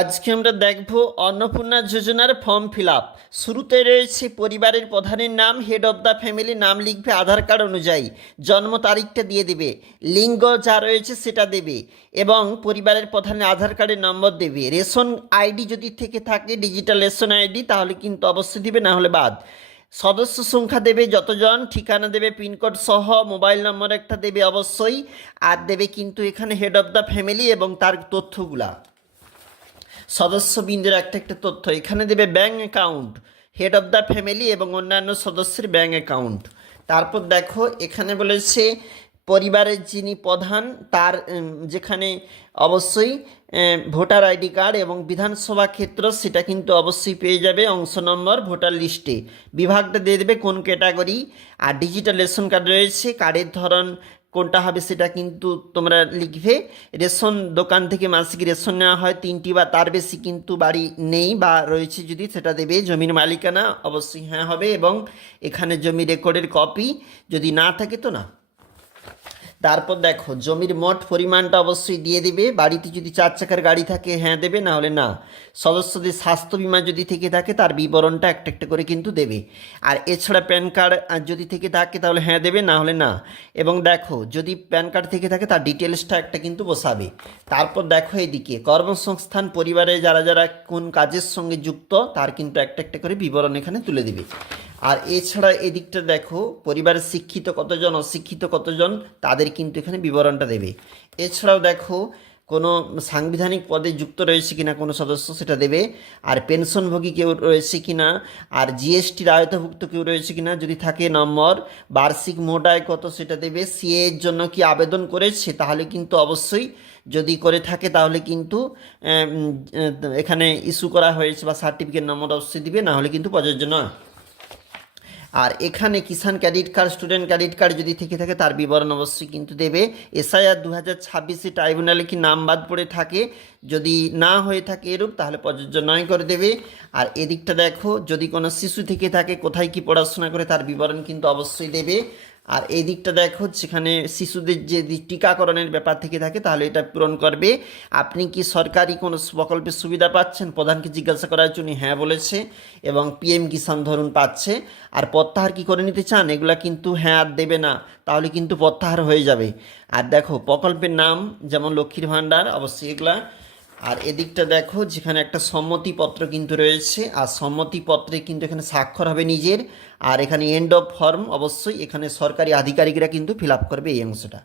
আজকে আমরা দেখব অন্নপূর্ণা যোজনার ফর্ম ফিল আপ। শুরুতে রয়েছে পরিবারের প্রধানের নাম, হেড অফ দ্য ফ্যামিলি, নাম লিখবে আধার কার্ড অনুযায়ী, জন্ম তারিখটা দিয়ে দেবে, লিঙ্গ যা রয়েছে সেটা দেবে এবং পরিবারের প্রধানের আধার কার্ডের নম্বর দেবে। রেশন আইডি যদি থেকে থাকে, ডিজিটাল রেশন আইডি, তাহলে কিন্তু অবশ্যই দিবে, না হলে বাদ। সদস্য সংখ্যা দেবে যতজন, ঠিকানা দেবে পিনকোড সহ, মোবাইল নম্বর একটা দেবে অবশ্যই, আর দেবে কিন্তু এখানে হেড অফ দ্য ফ্যামিলি এবং তার তথ্যগুলা, সদস্যবৃন্দের একটা একটা তথ্য। এখানে দেবে bank account, head of the family এবং অন্যান্য সদস্যের ব্যাঙ্ক অ্যাকাউন্ট। তারপর দেখো এখানে বলেছে পরিবারের যিনি প্রধান তার যেখানে অবশ্যই ভোটার আইডি কার্ড এবং বিধানসভা ক্ষেত্র সেটা কিন্তু অবশ্যই পেয়ে যাবে অংশ নম্বর ভোটার লিস্টে। বিভাগটা দিয়ে দেবে কোন ক্যাটাগরি, আর ডিজিটাল রেশন কার্ড রয়েছে, কার্ডের ধরন কোনটা হবে সেটা কিন্তু তোমরা লিখবে। রেশন দোকান থেকে মাসিক রেশন নেওয়া হয়, 3টি বা তার বেশি কিন্তু বাড়ি নেই বা রয়েছে যদি সেটা দেবে। জমির মালিকানা অবশ্যই হ্যাঁ হবে এবং এখানে জমি রেকর্ডের কপি, যদি না থাকে তো না। তারপর দেখো জমির মোট পরিমাণটা অবশ্যই দিয়ে দেবে। বাড়িতে যদি 4 চাকার গাড়ি থাকে হ্যাঁ দেবে, না হলে না। সদস্যদের স্বাস্থ্য বিমা যদি থেকে থাকে তার বিবরণটা একটা একটা করে কিন্তু দেবে। আর এছাড়া প্যান কার্ড যদি থেকে থাকে তাহলে হ্যাঁ দেবে, না হলে না। এবং দেখো যদি প্যান কার্ড থেকে থাকে তার ডিটেলসটা একটা কিন্তু বসাবে। তারপর দেখো এদিকে কর্মসংস্থান, পরিবারে যারা যারা কোন কাজের সঙ্গে যুক্ত তার কিন্তু একটা একটা করে বিবরণ এখানে তুলে দেবে। আর এছাড়া এদিকটা দেখো পরিবারের শিক্ষিত কতজন, অশিক্ষিত কতজন, তাদের কিন্তু এখানে বিবরণটা দেবে। এছাড়াও দেখো কোনো সাংবিধানিক পদে যুক্ত রয়েছে কিনা কোনো সদস্য সেটা দেবে, আর পেনশনভোগী কেউ রয়েছে কিনা, আর জিএসটির আয়তভুক্ত কেউ রয়েছে কিনা, যদি থাকে নম্বর, বার্ষিক মোট আয় কত সেটা দেবে, সিএ এর জন্য কি আবেদন করেছে তাহলে কিন্তু অবশ্যই, যদি করে থাকে তাহলে কিন্তু এখানে ইস্যু করা হয়েছে বা সার্টিফিকেট নম্বর অবশ্যই দিবে, না হলে কিন্তু প্রযোজ্য নয়। আর এখানে Kisan credit card, student credit card যদি থেকে থাকে তার বিবরণ অবশ্যই কিন্তু দেবে। এসআইআর 2026 ট্রাইব্যুনালে কি নাম বাদ পড়ে থাকে, যদি না হয়ে থাকে এরূপ তাহলে প্রযোজ্য নয় করে দেবে। আর এদিকটা দেখো যদি কোনো শিশু থেকে থাকে কোথায় কি পড়াশোনা করে তার বিবরণ কিন্তু অবশ্যই দেবে। আর এই দিকটা দেখো যেখানে শিশুদের যে টিকাকরণের ব্যাপার থেকে থাকে তাহলে এটা পূরণ করবে। আপনি কি সরকারি কোনো প্রকল্পের সুবিধা পাচ্ছেন, প্রধানকে জিজ্ঞাসা করার জন্য হ্যাঁ বলেছে, এবং পিএম কিষাণ ধরুন পাচ্ছে। আর প্রত্যাহার কি করে নিতে চান, এগুলা কিন্তু হ্যাঁ আর দেবে না, তাহলে কিন্তু প্রত্যাহার হয়ে যাবে। আর দেখো প্রকল্পের নাম যেমন লক্ষ্মীর ভাণ্ডার অবশ্যই এগুলা। আর এদিকটা দেখো যেখানে একটা সম্মতিপত্র কিন্তু রয়েছে, আর সম্মতিপত্রে কিন্তু এখানে স্বাক্ষর হবে নিজের, আর এখানে এন্ড অফ ফর্ম অবশ্যই এখানে সরকারি আধিকারিকরা কিন্তু ফিল আপ করবে এই অংশটা।